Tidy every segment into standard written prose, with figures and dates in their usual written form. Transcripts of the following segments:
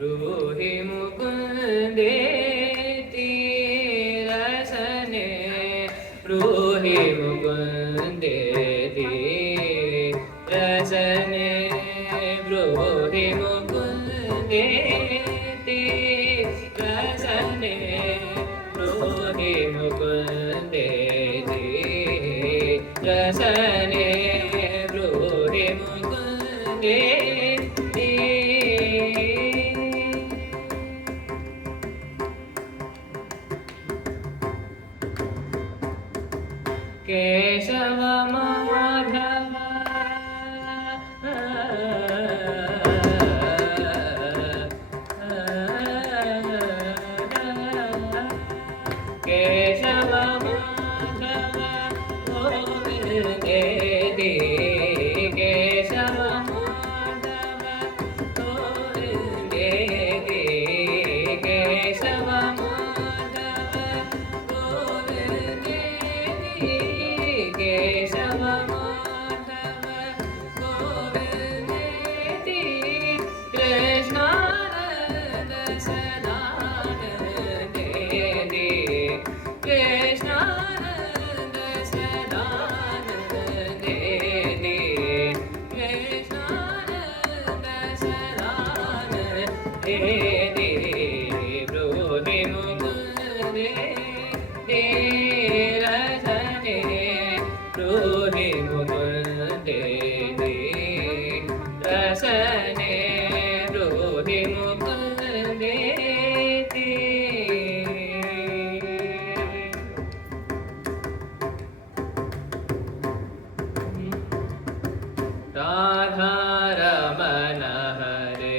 ब्रूहि मुकुन्देति रसने ब्रूहि मुकुन्देति रसने ब्रूहि मुकुन्देति रसने ब्रूहि मुकुन्देति रसने ब्रूहि मुकुन्देति केशव माधव केशव माधव गोविन्देति केशव माधव गोविन्देति केशव माधव गोविन्देति केशव माधव गोविन्देति कृष्णानन्द सदानन्देति कृष्णानन्द सदानन्देति कृष्णानन्द सदानन्देति ब्रूहि मुकुन्देति रसने ब्रूहि मुकुन्देति रसने ब्रूहि मुकुन्देति राधारमण हरे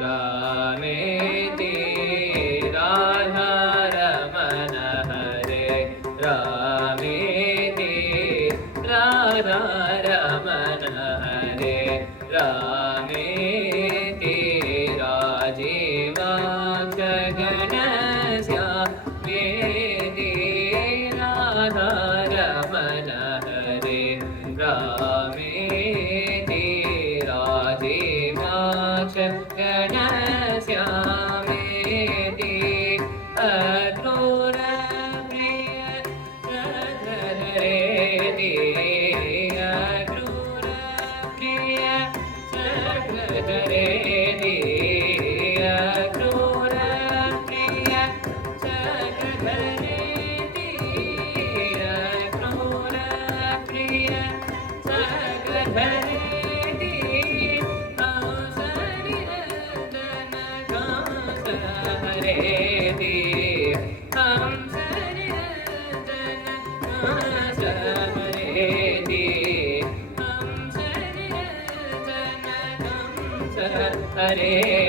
रामेति राधारमण हरे रामेति राधारमण हरे रामेति राजीवाक्षगणस्यामेति राधारमण हरे रामेति राजीवाक्षगणस्यामेति अक्रूरप्रिय रघुरेति अक्रूरप्रिय रघुरेति अक्रूरप्रिय रघुरेति अक्रूरप्रिय रघुरेति हंसनिरंजन कंस हरेति हंसनिरंजन कंस हरेति हंसनिरंजन कंस हरेति